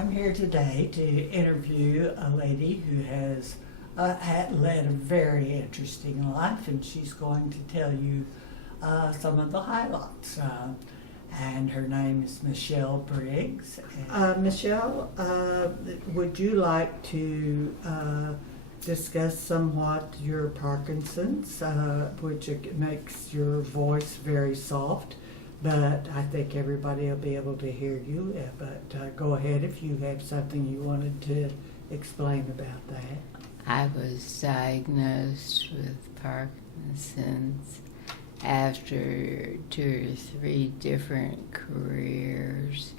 I'm here today to interview a lady who has had led a very interesting life, and she's going to tell you some of the highlights. And her name is Michelle Briggs. Michelle, would you like to discuss somewhat your Parkinson's, which makes your voice very soft? But I think everybody will be able to hear you. But go ahead if you have something you wanted to explain about that. I was diagnosed with Parkinson's after 2 or 3 different careers.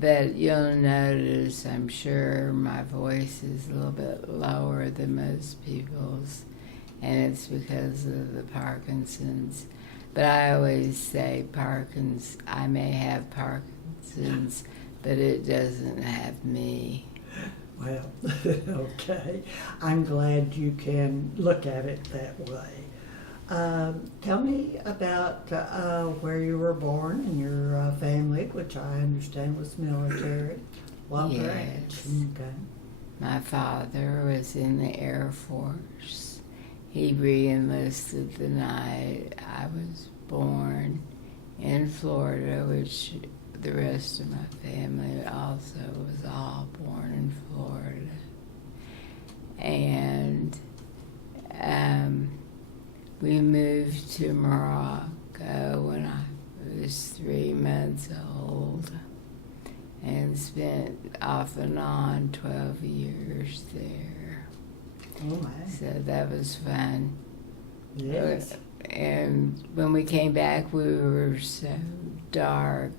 But you'll notice, I'm sure, my voice is a little bit lower than most people's, and it's because of the Parkinson's. But I always say I may have Parkinson's, but it doesn't have me. Well, okay. I'm glad you can look at it that way. Tell me about where you were born and your family, which I understand was military. What Yes. branch? Okay. My father was in the Air Force. He re-enlisted the night I was born in Florida, which the rest of my family also was all born in Florida. And we moved to Morocco when I was 3 months old and spent off and on 12 years there. Oh, my. So that was fun. Yes. And when we came back, we were so dark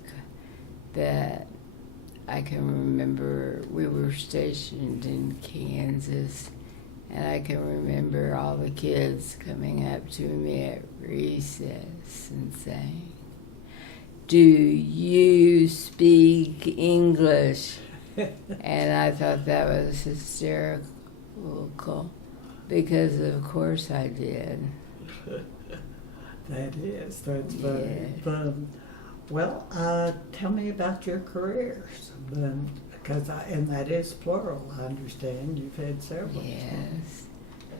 that I can remember we were stationed in Kansas, and I can remember all the kids coming up to me at recess and saying, "Do you speak English?" And I thought that was hysterical because of course I did. That's very Yeah. fun. Well, tell me about your careers, and that is plural. I understand you've had several. Yes,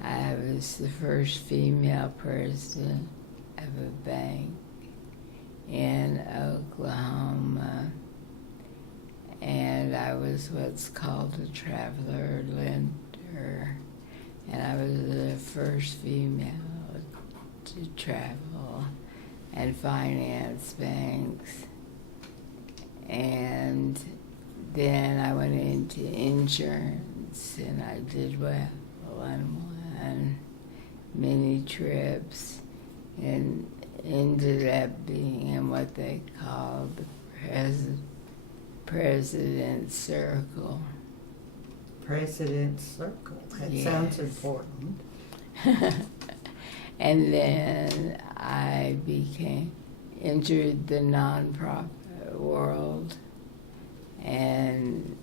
I was the first female president of a bank in Oklahoma, and I was what's called a traveler lender, and I was the first female to travel and finance banks. And then I went into insurance, and I did well on many trips, and ended up being in what they call the President's Circle. President's Circle. That Yes. sounds important. And then I entered the nonprofit world and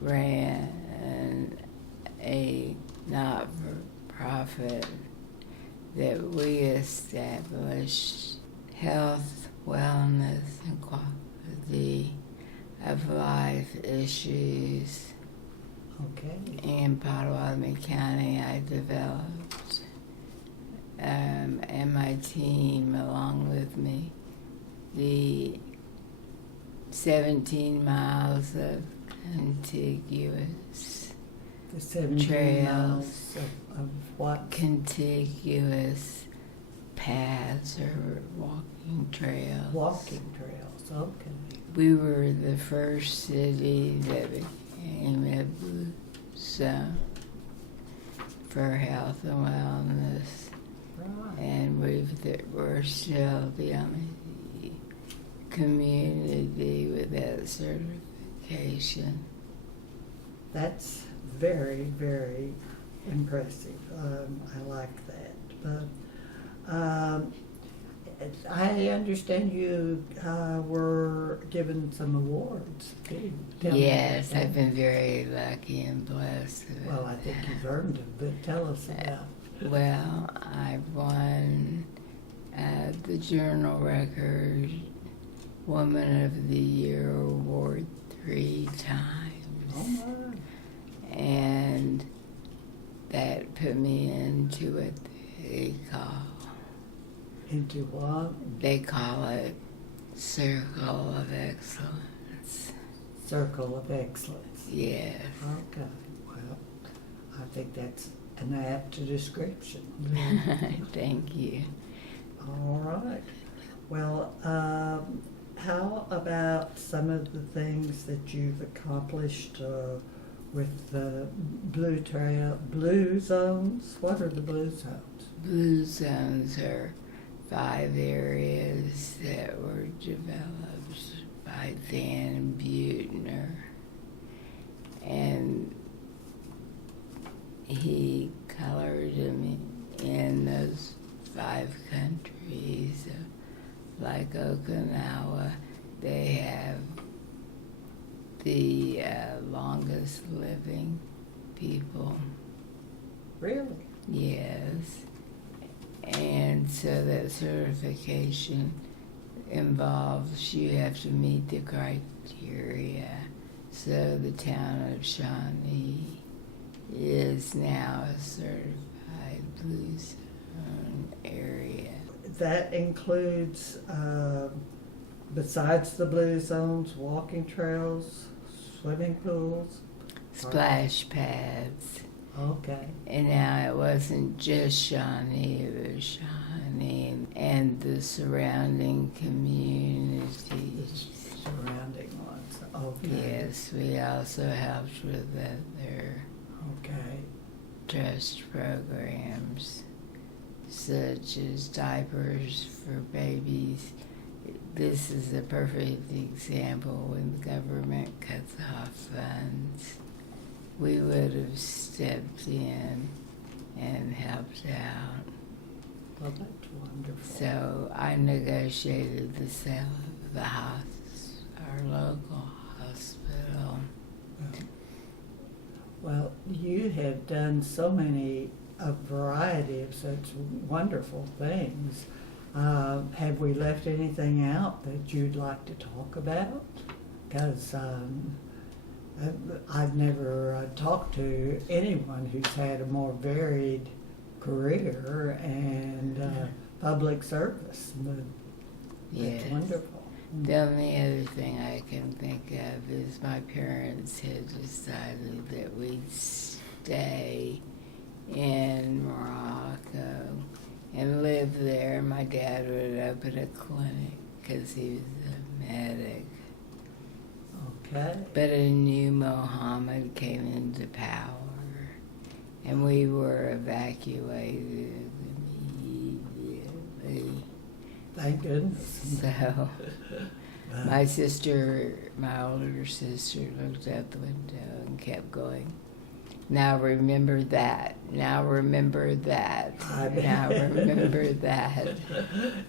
ran a not-for-profit that we established health, wellness, and quality of life issues. Okay. In Potawatomi County. I developed, and my team along with me, the 17 miles of contiguous The 17 trails, miles of what? contiguous paths or walking trails. Walking trails. Okay. We were the first city that became a blue zone for health and wellness, Right. and we're still the only community with that certification. That's very, very impressive. I like that. But I understand you were given some awards too. Tell me Yes, about I've that. been very lucky and blessed. Well, I think you've earned them, but tell us about. Well, I won the Journal Record Woman of the Year award 3 times. Oh, my. And that put me into what Into what? they call it Circle of Excellence. Circle of Excellence. Yes. Okay. Well, I think that's an apt description. Thank you. All right. Well, how about some of the things that you've accomplished with the blue zones? What are the blue zones? Blue zones are 5 areas that were developed by Dan Buettner, and he colored them in those 5 countries. Like Okinawa, they have the longest living people. Really? Yes. And so that certification involves you have to meet the criteria. So the town of Shawnee is now a certified blue zone area. That includes, besides the blue zones, walking trails, swimming pools? Splash pads. Okay. And now it wasn't just Shawnee, it was Shawnee and the surrounding communities. The surrounding ones. Okay. Yes, we also helped with other Okay. trust programs, such as diapers for babies. This is a perfect example when the government cuts off funds. We would have stepped in and helped out. Well, that's wonderful. So I negotiated the sale of the our local hospital. Well, you have done a variety of such wonderful things. Have we left anything out that you'd like to talk about? Because I've never talked to anyone who's had a more varied career and public service. But Yes. that's wonderful. The only other thing I can think of is my parents had decided that we'd stay in Morocco and live there. My dad would open a clinic because he was a medic. Okay. But a new Mohammed came into power, and we were evacuated immediately. Thank goodness. So my older sister looked out the window and kept going, now remember that, now remember that, now remember that.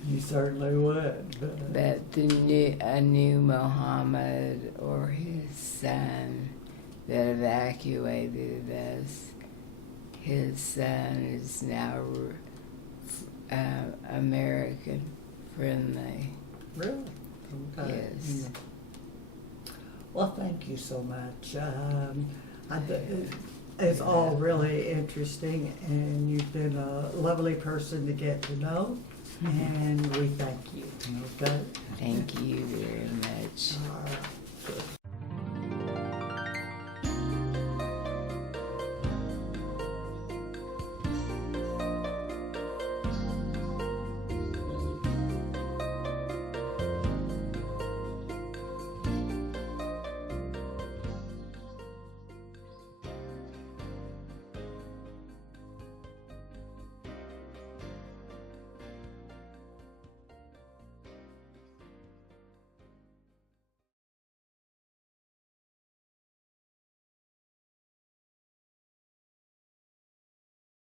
You certainly would. But a new Mohammed or his son that evacuated us, his son is now American friendly. Really? Okay. Yes. Well, thank you so much. It's all really interesting, and you've been a lovely person to get to know, and we thank you. Okay? Thank you very much. All right.